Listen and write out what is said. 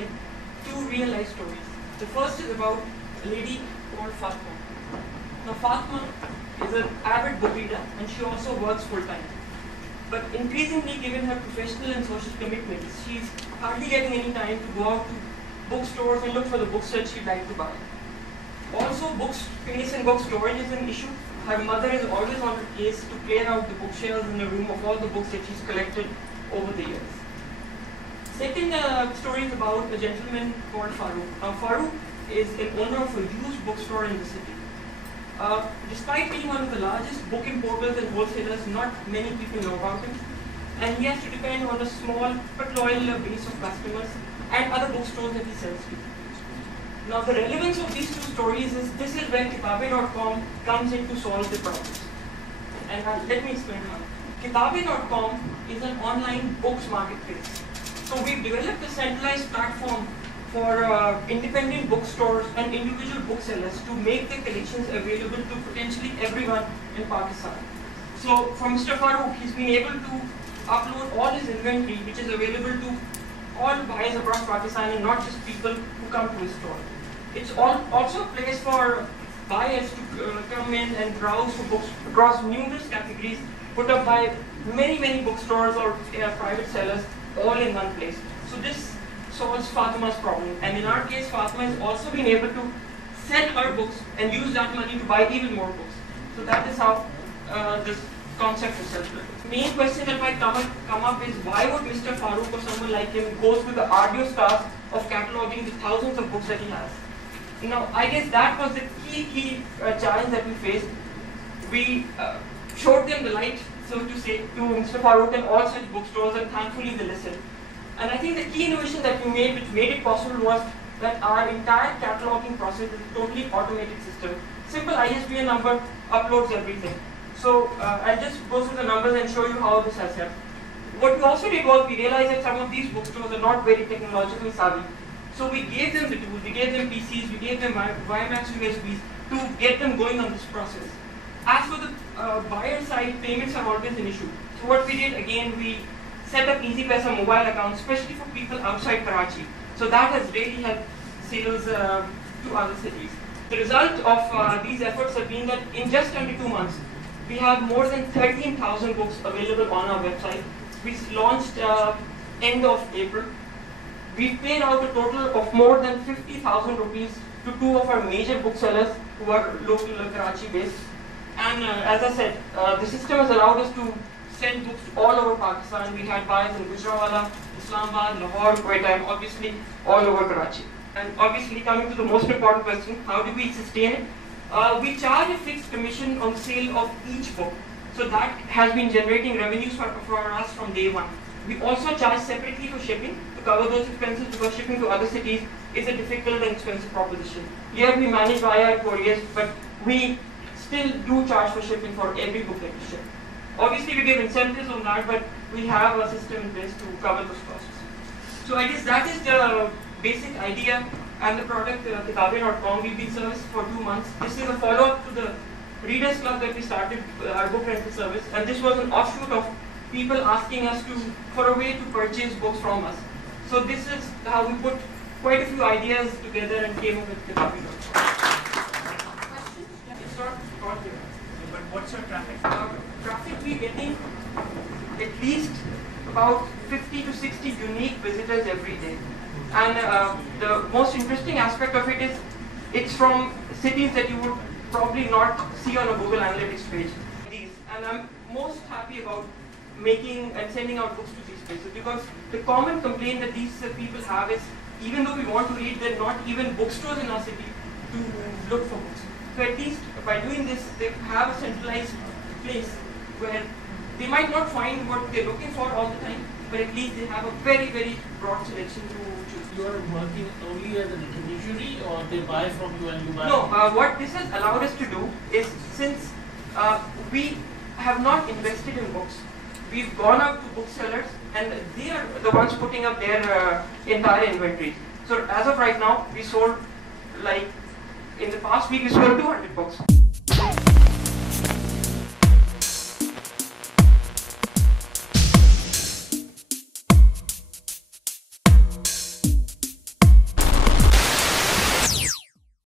sharing two real-life stories. The first is about a lady called Fatma. Now Fatma is an avid book reader and she also works full-time. But increasingly, given her professional and social commitments, she's hardly getting any time to go out to bookstores and look for the books that she'd like to buy. Also, book space and book storage is an issue. Her mother is always on her case to clear out the bookshelves in the room of all the books that she's collected over the years. Second story is about a gentleman called Farooq. Now Farooq is an owner of a used bookstore in the city. Despite being one of the largest book importers and wholesalers, not many people know about him. And he has to depend on a small but loyal base of customers and other bookstores that he sells to. Now the relevance of these two stories is this is where Kitabe.com comes in to solve the problems. And let me explain how. Kitabe.com is an online books marketplace. So we've developed a centralized platform for independent bookstores and individual booksellers to make their collections available to potentially everyone in Pakistan. So for Mr. Farooq, he's been able to upload all his inventory, which is available to all buyers across Pakistan and not just people who come to his store. It's also a place for buyers to come in and browse for books across numerous categories put up by many bookstores or private sellers all in one place. So this solves Fatma's problem, and in our case Fatma has also been able to sell her books and use that money to buy even more books. So that is how this concept is self-built. Main question that might come up is why would Mr. Farooq or someone like him go through the arduous task of cataloging the thousands of books that he has? Now I guess that was the key challenge that we faced. We showed them the light, so to say, to Mr. Farooq and all such bookstores, and thankfully they listened. And I think the key innovation that we made, which made it possible, was that our entire cataloging process is a totally automated system. Simple ISBN number uploads everything. So I'll just go through the numbers and show you how this has helped. What we also did was we realized that some of these bookstores are not very technologically savvy. So we gave them the tools, we gave them PCs, we gave them WiMAX USBs to get them going on this process. As for the buyer side, payments are always an issue. So what we did, again, we set up EasyPaisa mobile accounts, especially for people outside Karachi. So that has really helped sales to other cities. The result of these efforts have been that in just under 2 months, we have more than 13,000 books available on our website. We launched end of April. We paid out a total of more than 50,000 rupees to 2 of our major booksellers who are local Karachi based. And as I said, the system has allowed us to send books to all over Pakistan. We had buyers in Gujranwala, Islamabad, Lahore, Quetta, and obviously all over Karachi. And obviously coming to the most important question, how do we sustain it? We charge a fixed commission on the sale of each book. So that has been generating revenues for us from day one. We also charge separately for shipping to cover those expenses because shipping to other cities is a difficult and expensive proposition. Here we manage via our couriers, but we still do charge for shipping for every book that we ship. Obviously we give incentives on that, but we have a system in place to cover those costs. So I guess that is the basic idea and the product, Kitabe.com. We've been serviced for 2 months. This is a follow-up to the Readers Club that we started, our book rental service, and this was an offshoot of people asking us for a way to purchase books from us. So this is how we put quite a few ideas together and came up with Kitabe.com. It's not called here. But what's your traffic? Traffic we're getting at least about 50 to 60 unique visitors every day. And the most interesting aspect of it is it's from cities that you would probably not see on a Google Analytics page. And I'm most happy about making and sending out books to these places because the common complaint that these people have is even though we want to read, there are not even bookstores in our city to look for books. So at least by doing this, they have a centralized place where they might not find what they're looking for all the time, but at least they have a very broad selection to choose. You are working only as an intermediary, or they buy from you and you buy? No, what this has allowed us to do is since we have not invested in books, we've gone out to booksellers and they are the ones putting up their entire inventory. So as of right now, we sold, like in the past week, we sold 200 books.